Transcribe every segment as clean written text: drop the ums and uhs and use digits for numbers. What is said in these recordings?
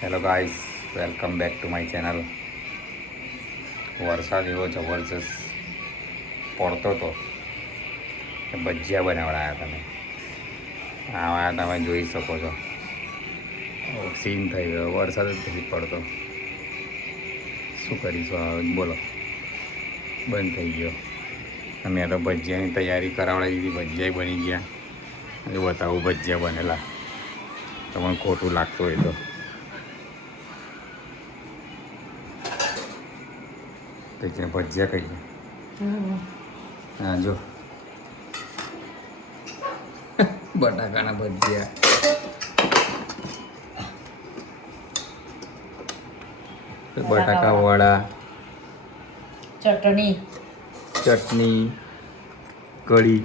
Hello guys, welcome back to my channel. વરસાદ એવો જબરજસ્ત પડતો હતો કે ભજીયા બનાવડાયા તમે. આવા તમે જોઈ શકો છો. સીન થઈ ગયો, વરસાદ જ નથી પડતો. શું કરીશું હવે બોલો? બંધ થઈ ગયો. અમે તો ભજીયાની તૈયારી કરાવડાવી દીધી, ભજીયા બની ગયા. એ બતાવું ભજીયા બનેલા, તમને ખોટું લાગતું હોય તો. કઈ છે ભજીયા? કઈ છે? હા જો, બટાકાના ભજીયા. બટાકા વડા, ચટણી, કઢી,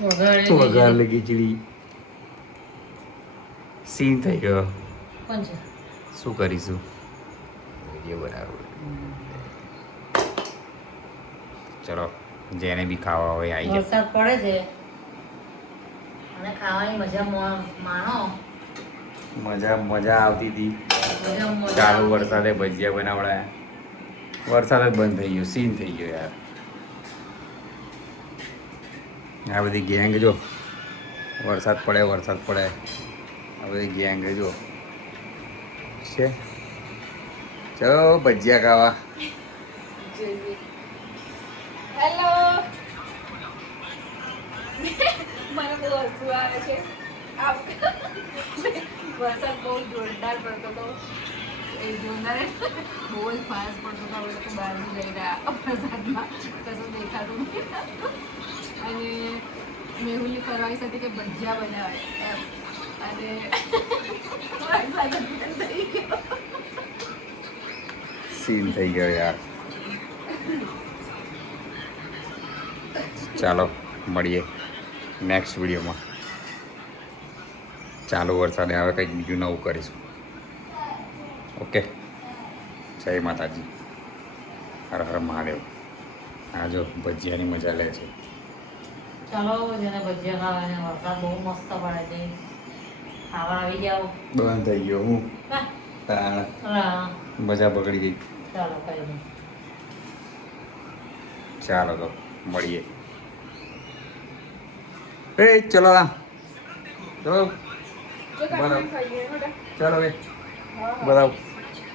વઘારેલી વઘારેલી ખીચડી. સીન થઈ ગયો. કોણ છે? શું કરીશું? વિડીયો બનાવો. ચલો, જેને બી ખાવા હોય આવી જાય. વરસાદ પડે છે અને ખાવાની મજા માણો. મજા આવતી હતી. મજા ચાલુ વરસાદે ભજીયા બનાવડાયા. વરસાદ જ બંધ થઈ ગયો, સીન થઈ ગયો યાર. આ બધી ગેંગ જો, વરસાદ પડે આ બધી ગેંગ જો છે. ચલો ભજીયા ખાવા. હેલો, મને બહુ હસવું આવે છે. વરસાદ બહુ જોરદાર પડતો હતો. એ જોરદાર બહુ જ ફાસ્ટ પડતો હતો. હવે લોકો બહાર બી જઈ રહ્યા વરસાદમાં, કશું દેખાતું નહીં. અને મેહુલી ફરવાઈ હતી કે ભજીયા બનાવે એમ, અને વરસાદ જ બંધ થઈ ગયો. સીન થઈ ગયો યાર. ચાલો મળીએ નેક્સ્ટ વિડીયોમાં. ચાલુ વરસાદે હવે કંઈક બીજું નવું કરીશું. ઓકે, જય માતાજી, હર હર મહાદેવ. આ જો ભજીયાની મજા લે છે. ચાલો, જેને ભજીયા ખાવા, વરસાદ બહુ મસ્ત પડે છે, ખાવા આવી જાઓ. બંધ થઈ ગયો હું હા, તાણ હા. મજા બગડી ગઈ. ચાલો કઈ નહીં. ચાલો તો મળીએ. એ ચલો ચલો બરાબર. ચાલો ભાઈ બતાવો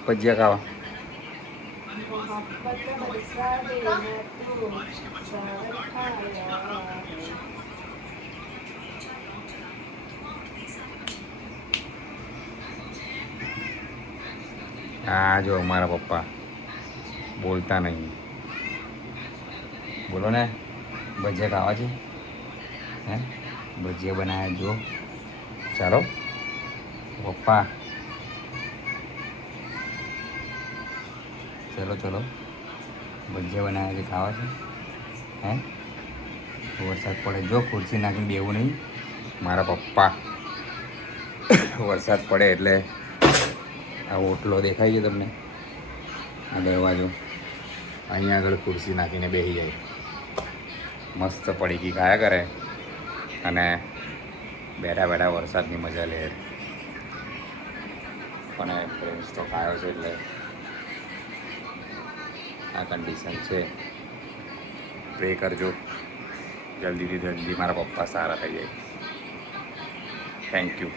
ભજીયા ખાવા. હા જો મારા પપ્પા બોલતા નહીં. બોલો ને, ભજીયા ખાવા છે? હે, ભજીયા બનાવ્યા જો. ચાલો પપ્પા, ચલો ચલો, ભજીયા બનાવ્યા છે, ખાવા છે? હે, વરસાદ પડે જો, ખુરશી નાખીને બેવું નહીં. મારા પપ્પા વરસાદ પડે એટલે આ ઓટલો દેખાય છે તમને, આ દરવાજો, અહીંયા આગળ ખુરશી નાખીને બેસી જાય. મસ્ત પડીકી ખાયા કરે અને બેઠા બેઠા વરસાદની મજા લે. પણ પ્રેમ સ્ટોક આવ્યો છે એટલે આ કન્ડિશન છે. પ્રે કરજો જલ્દીથી જલ્દી મારા પપ્પા સારા થઈ જાય. Thank you.